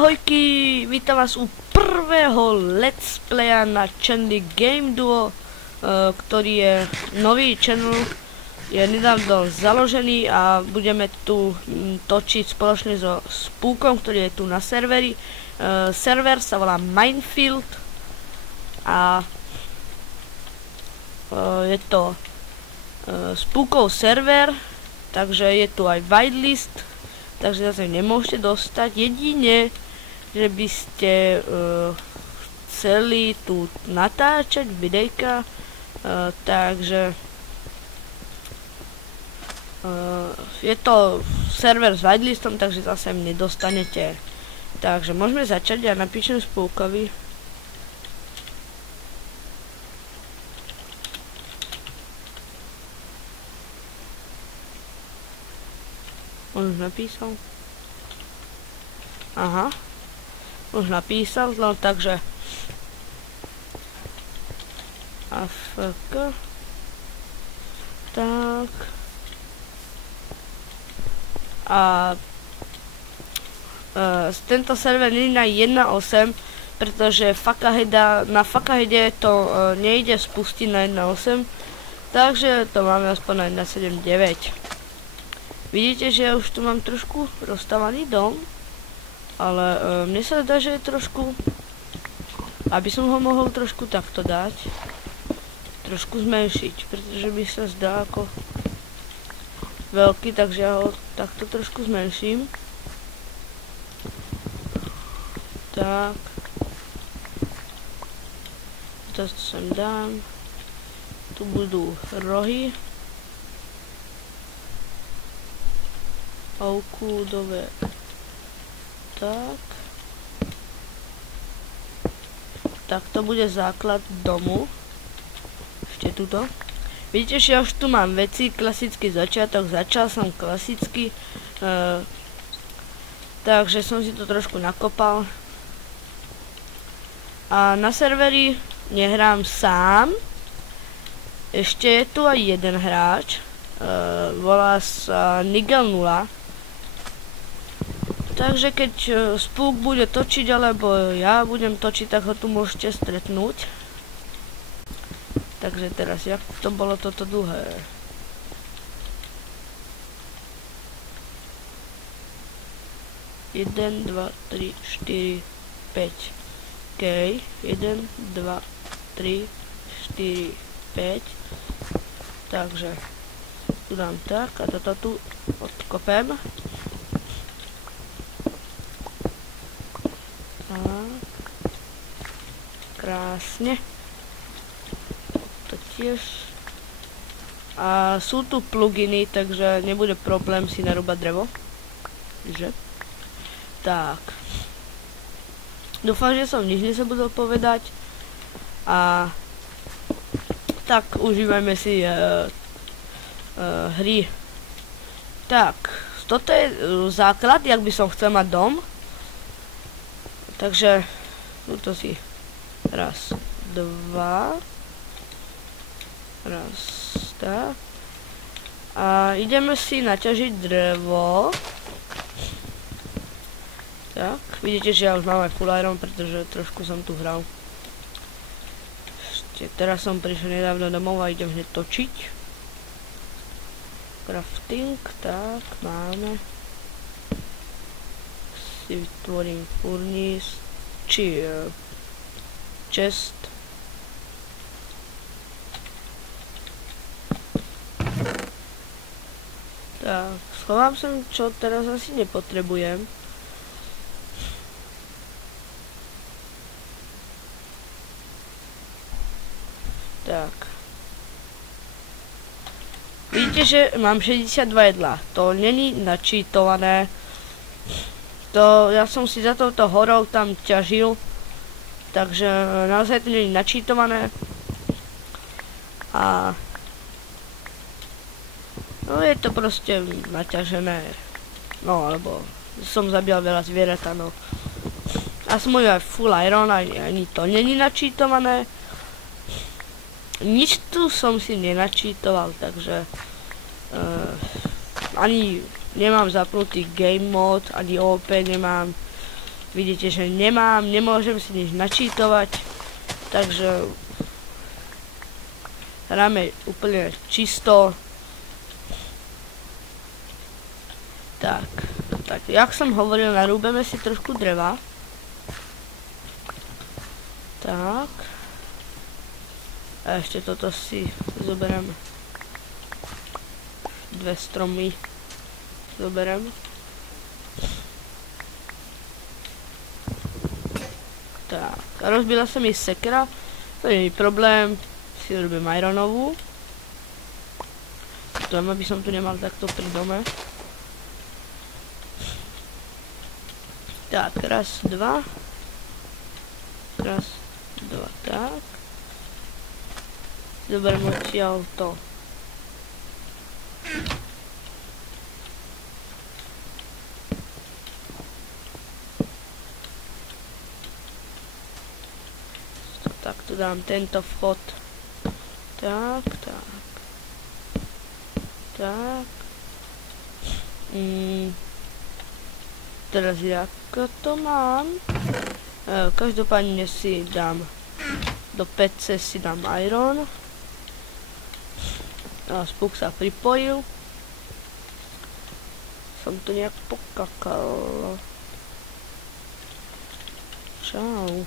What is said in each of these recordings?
Ahojky, vítam vás u prvého let's playa na channeli Game Duo, ktorý je nový channel, je nedávno založený a budeme tu točiť spoločne so Spookom, ktorý je tu na serveri. Server sa volá Minefield a je to Spookov server, takže je tu aj whitelist. Takže zase nemôžete dostať, jedine, že by ste chceli tu natáčať videjka, takže je to server s whitelistom, takže zase nedostanete. Takže môžeme začať, ja napíšem Spookovi. On už napísal. Aha. Už napísal, no takže AFK. Tak. A tento server nie je na 1.8, pretože na Fuckahede to nejde spustiť na 1.8, takže to máme aspoň na 1.7.9. Vidíte, že ja už tu mám trošku rozstavaný dom, ale mne sa zdá, že je trošku, aby som ho mohol trošku takto dať, trošku zmenšiť, pretože mi sa zdá ako veľký, takže ja ho takto trošku zmenším. Tak. To sem dám. Tu budú rohy. Oukúdové. Tak. Tak to bude základ domu. Ešte tuto. Vidíte, že ja už tu mám veci, klasický začiatok, začal som klasicky. Takže som si to trošku nakopal. A na serveri nehrám sám. Ešte je tu aj jeden hráč. Volá sa Nigel 0. Takže keď Spook bude točiť, alebo ja budem točiť, tak ho tu môžete stretnúť. Takže teraz, jak to bolo toto dlhé? Jeden, dva, tri, štyri, 5. OK, 1, 2, 3, 4, 5. Takže tu dám tak a toto tu odkopem. Krásne. To tiež. A sú tu pluginy, takže nebude problém si narúbať drevo. Že? Tak. Dúfam, že som nič nezabudol povedať. A tak, užívajme si hry. Tak, toto je základ, jak by som chcel mať dom. Takže, tuto si raz, dva. Raz, tak. A ideme si naťažiť drevo. Tak, vidíte, že ja už mám aj full iron, pretože trošku som tu hral. Ešte teraz som prišiel nedávno domov a idem hneď točiť. Crafting, tak, máme. Si vytvorím furnace, či chest. Tak, schovám sem, čo teraz asi nepotrebujem. Tak. Vidíte, že mám 62 jedla. To není načítované. To, ja som si za touto horou tam ťažil. Takže naozaj to není načítované. A no je to proste naťažené. No, alebo som zabíjal veľa zvieratá, no. A som aj full iron, ani to není načítované. Nič tu som si nenačítoval, takže ani nemám zapnutý game mode, ani OP nemám. Vidíte, že nemôžem si nič načítovať, takže hráme úplne čisto. Tak, jak som hovoril, narúbeme si trošku dreva. Tak. A ešte toto si zoberiem. 2 stromy zoberiem. Tak, a rozbila sa mi sekera, to nie je problém, si robím ironovú. Len aby som tu nemal takto pri dome. Tak, raz, 2. Raz, 2, tak. Zoberiem odtiaľ to. Tak tu dám tento vchod. Tak. Teraz ako to mám? Každopádne si dám do PC si dám iron. Spuk sa pripojil. Som tu nejak pokakal. Čau.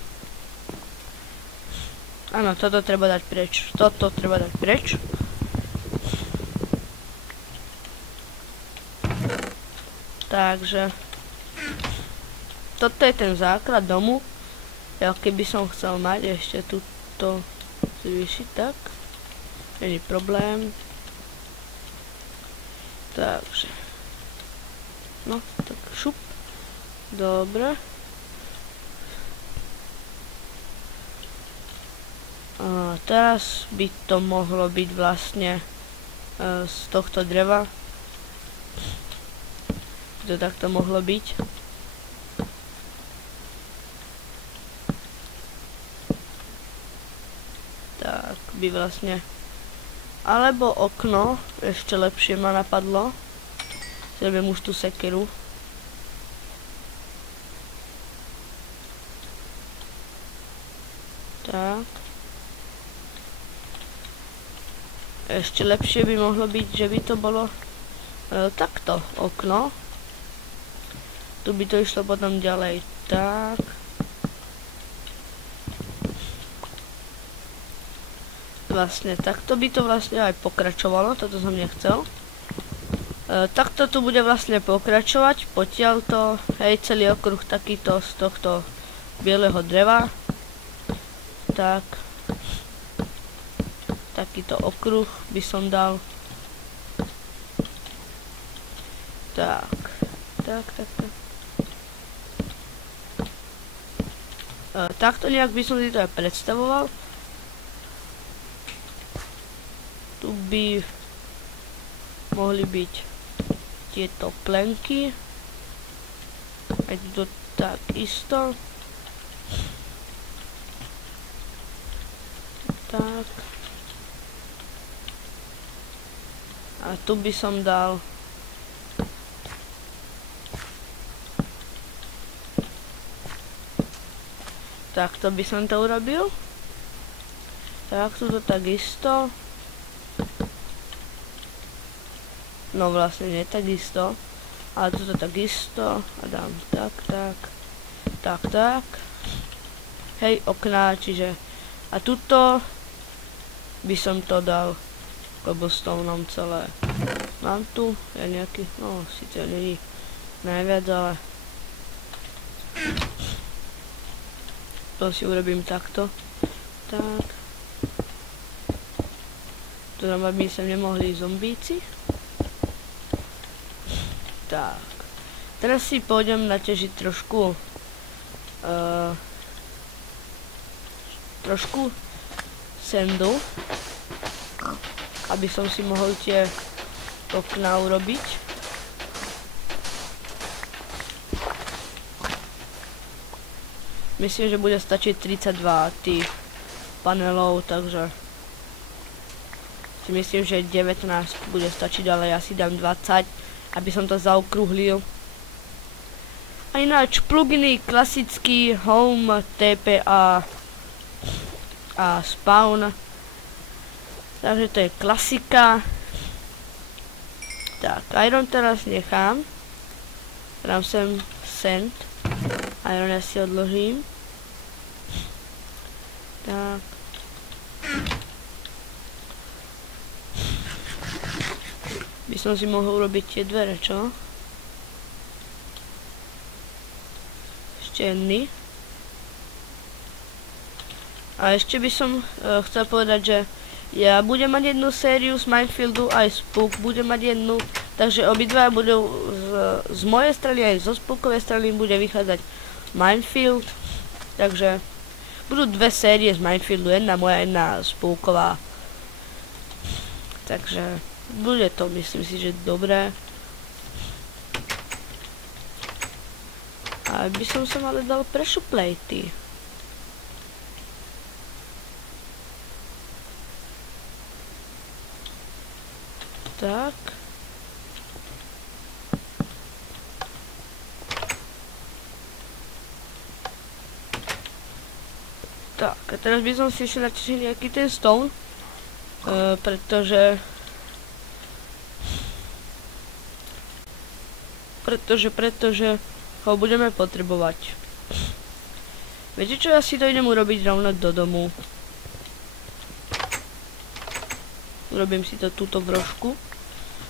Áno, toto treba dať preč. Toto treba dať preč. Takže toto je ten základ domu. Ja keby som chcel mať ešte túto zvýšiť, tak nie je problém. Takže no, tak šup. Dobre. A teraz by to mohlo byť vlastne z tohto dreva. To takto mohlo byť. Tak by vlastne. Alebo okno, ešte lepšie ma napadlo. Zrobím už tú sekeru. Tak. Ešte lepšie by mohlo byť, že by to bolo takto okno. Tu by to išlo potom ďalej. Tak. Vlastne takto by to vlastne aj pokračovalo, toto som nechcel. Takto tu bude vlastne pokračovať, potiaľto, hej, celý okruh takýto z tohto bieleho dreva. Tak. Takýto okruh by som dal. Tak. Takto nejak by som si to aj predstavoval. Tu by mohli byť tieto plenky. Aj tu tak isto. Tak. A tu by som dal takto by som to urobil. Tak, tu to takisto. No vlastne nie takisto. Ale tu to takisto. A dám tak. Hej, okná, čiže. A tuto by som to dal cobblestoneom celé. Mám tu, ja nejaký, no síce není najviac, ale to si urobím takto. Tak. Tu nám aby sa nemohli zombíci. Tak. Teraz si pôjdem naťažiť trošku sendu, aby som si mohol tie okná urobiť. Myslím, že bude stačiť 32 tých panelov, takže si myslím, že 19 bude stačiť, ale ja si dám 20, aby som to zaokrúhlil. A ináč pluginy klasický home, TP a spawn. Takže to je klasika. Tak, iron teraz nechám. Dám sem sand. Iron ja si odložím. Tak. By som si mohol urobiť tie dvere, čo? Ešte jedný. A ešte by som chcel povedať, že ja budem mať jednu sériu z Minefieldu, aj Spook budem mať jednu, takže obidva budú z mojej strany, aj zo Spookovej strany bude vychádzať Minefield, takže budú dve série z Minefieldu, jedna moja, jedna Spooková. Takže bude to, myslím si, že dobré. A by som ale dal pressure platey. Tak. Tak, a teraz by som si ešte načišil nejaký ten stone, pretože ho budeme potrebovať. Viete čo, ja si to idem urobiť rovno do domu. Urobím si to túto v rožku.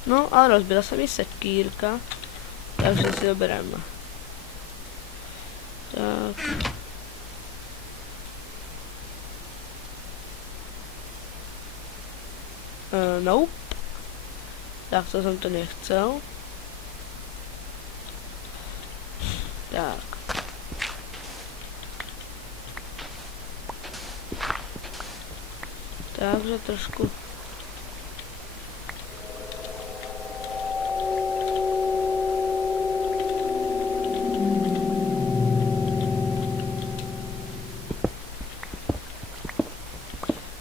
No a rozbila sa mi sekírka, takže si doberiem. Tak. Nope. Tak to som to nechcel. Tak. Takže trošku.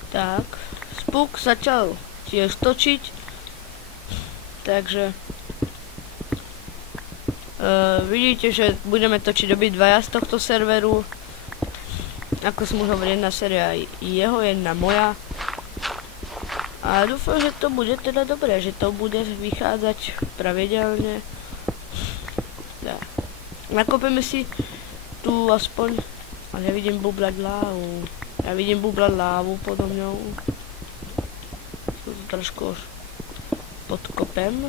Tak. Spook začal tiež točiť. Takže vidíte, že budeme točiť obidvaja z tohto serveru. Ako som už hovoril, jedna séria jeho, jedna moja. A dúfam, že to bude teda dobré, že to bude vychádzať pravidelne. Tak. Nakopeme si tu aspoň, ale ja vidím bublať lávu. Ja vidím bublať lávu podo mňou. Tu trošku podkopem.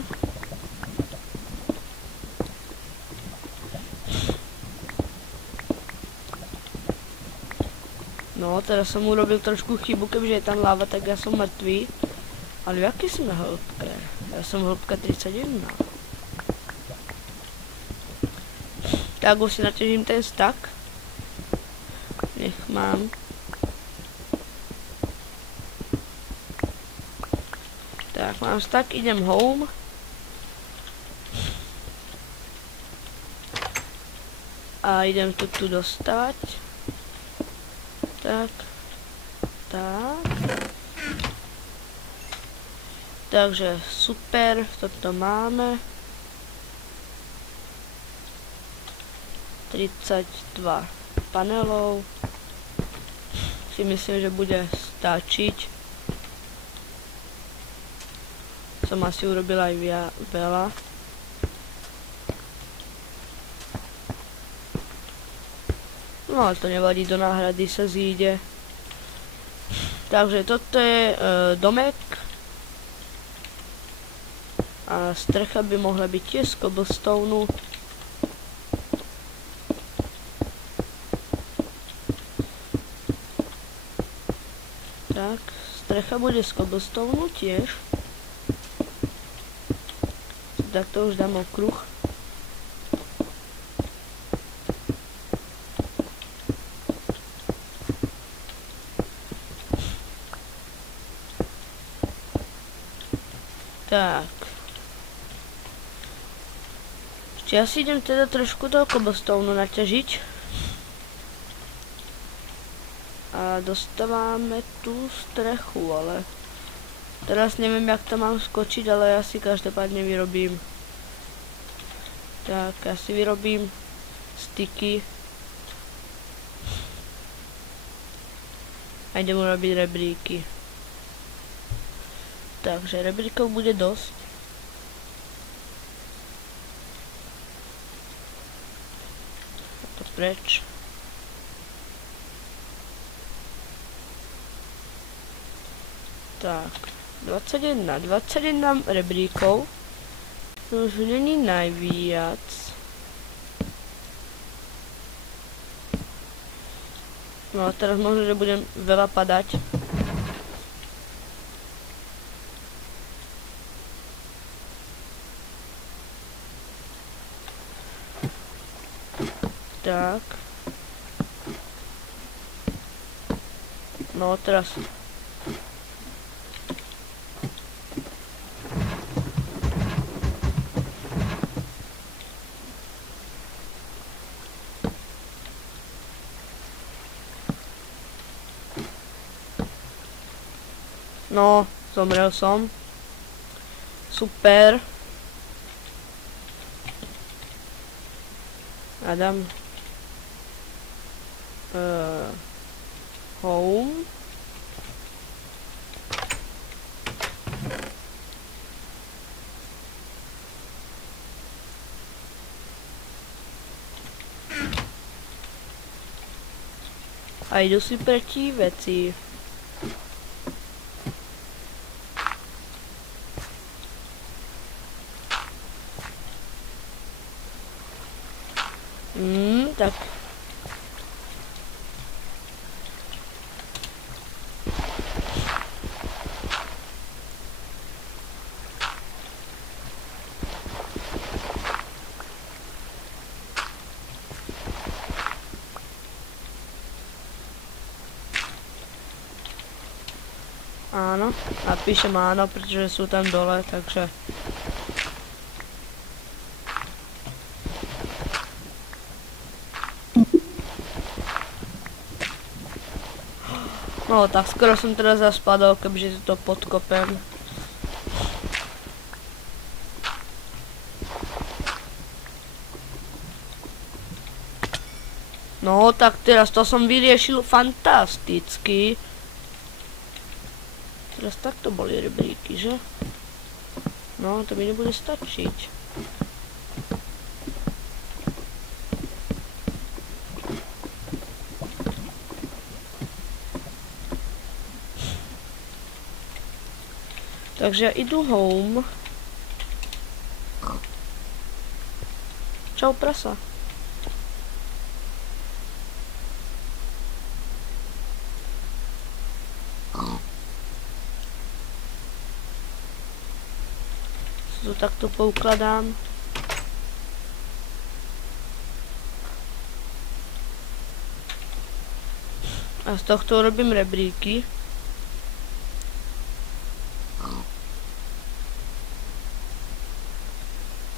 No, teraz som urobil trošku chybu, keďže je tam láva, tak ja som mŕtvý. Ale v aký som na hĺbke? Ja som hĺbka 31. Tak už si naťažím ten stack. Nech mám. Tak, mám stack, idem home. A idem to tu dostať. Tak. Tak. Takže super, toto máme. 32 panelov. Si myslím, že bude stačiť. Som asi urobil aj veľa. No ale to nevadí, do náhrady sa zíde. Takže toto je domek. A strecha by mohla byť tiež z cobblestoneu. Tak, strecha bude z cobblestoneu tiež. Tak to už dám okruh. Tak. Ešte ja si idem teda trošku toho cobblestoneu naťažiť. A dostávame tú strechu, ale teraz neviem, jak to mám skočiť, ale ja si každopádne vyrobím. Tak, ja si vyrobím sticky. A idem urobiť rebríky. Takže rebríkov bude dosť. To preč. Tak, 21 rebríkov. To už není najviac. No a teraz možno, že budem veľa padať. Tak. No teraz. No, zomrel som. Super. Adam. Home. A jdu si proti veci. Tak. Áno, napíšem áno, pretože sú tam dole, takže... No, tak skoro som teraz zaspadol, kebyže to podkopem. No, tak teraz to som vyriešil fantasticky. Teraz takto boli rebríky, že? No, to mi nebude stačiť. Takže ja idu home. Čau, prasa. To takto poukladám. A z tohto robím rebríky.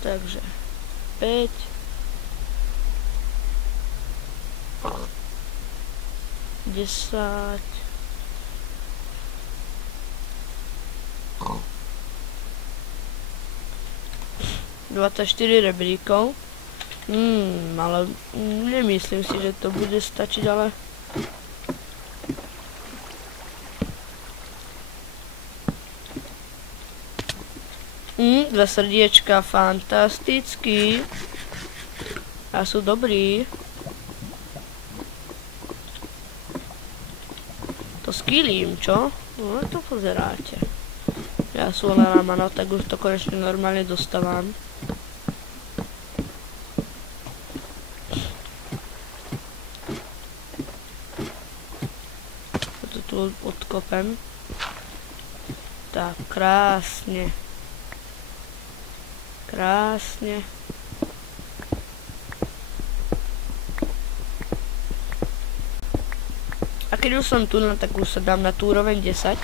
Takže 5 10 24 rebríkov. Ale nemyslím si, že to bude stačiť, ale... Dva srdiečka, fantastický. A sú dobrí. To skillím, čo? No, to pozeráte. Ja sú len no, tak už to konečne normálne dostávam. To tu odkopem. Tak, krásne. Krásne. A keď už som tu, tak už sa dám na tú úroveň 10.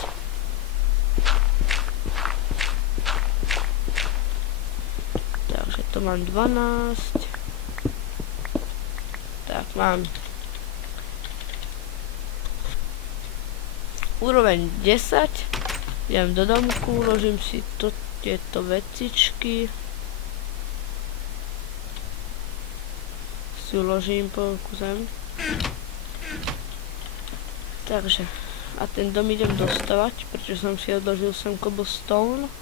Takže to mám 12. Tak, mám úroveň 10. Idem do domku, uložím si tieto vecičky. si uložím po zem. Takže, a ten dom idem dostavať, pretože som si odložil sem cobblestone.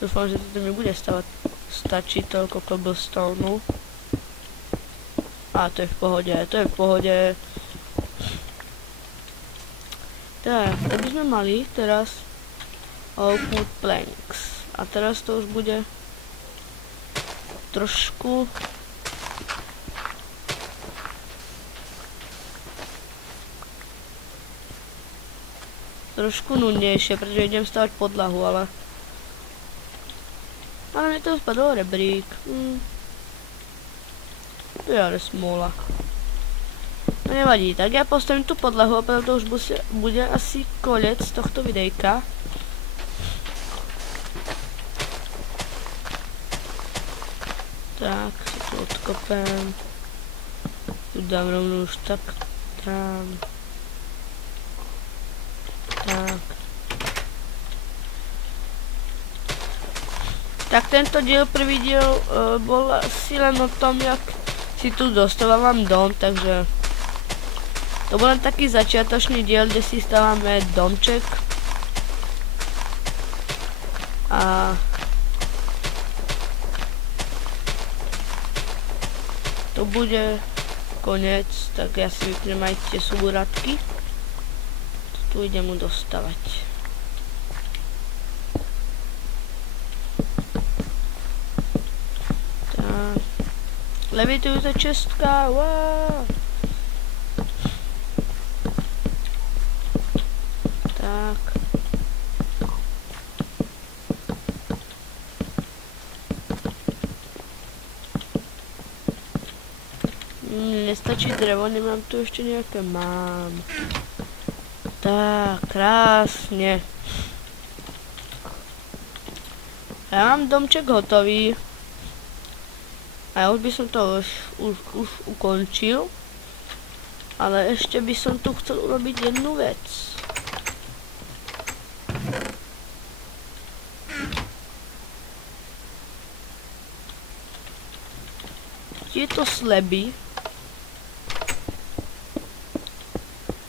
Dúfam, že to mi bude stavať. Stačí toľko cobblestoneu. A to je v pohode, to je v pohode. Tak, to by sme mali teraz output planks. A teraz to už bude trošku nudnejšie, pretože idem stavať podlahu, ale mi to spadol rebrík. To je ale smola. No nevadí, tak ja postavím tú podlahu a potom to už bude asi konec tohto videjka. Tak, si to odkopem. Tu dám rovno už tak. Tam. Tak. Tak tento diel, prvý diel bol asi len o tom, jak si tu dostávam dom, takže to bol len taký začiatočný diel, kde si stávame domček. A to bude konec, tak ja si vypnem aj tie súradky. Tu idem mu dostavať. Tak. Levitujúca čestka, wow. Tak. Nestačí drevo, nemám tu ešte nejaké, mám. Tak, krásne. Ja mám domček hotový. A ja už by som to už ukončil. Ale ešte by som tu chcel urobiť jednu vec. Tieto sleby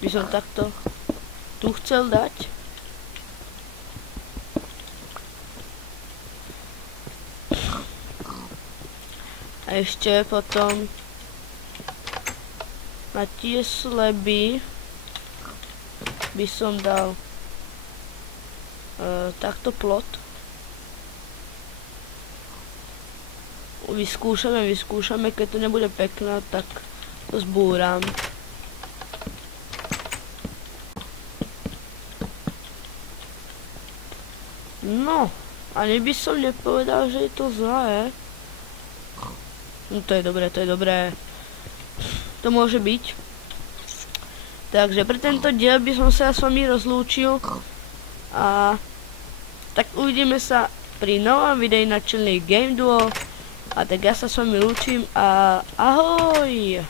by som takto tu chcel dať. A ešte potom na tie sleby by som dal takto plot. Vyskúšame, keď to nebude pekné, tak to zbúram. No, ani by som nepovedal, že je to zlé. No to je dobré. To môže byť. Takže pre tento diel by som sa s vami rozlúčil. A tak uvidíme sa pri novom videu na channeli Game Duo. A tak ja sa s vami lúčim a ahoj!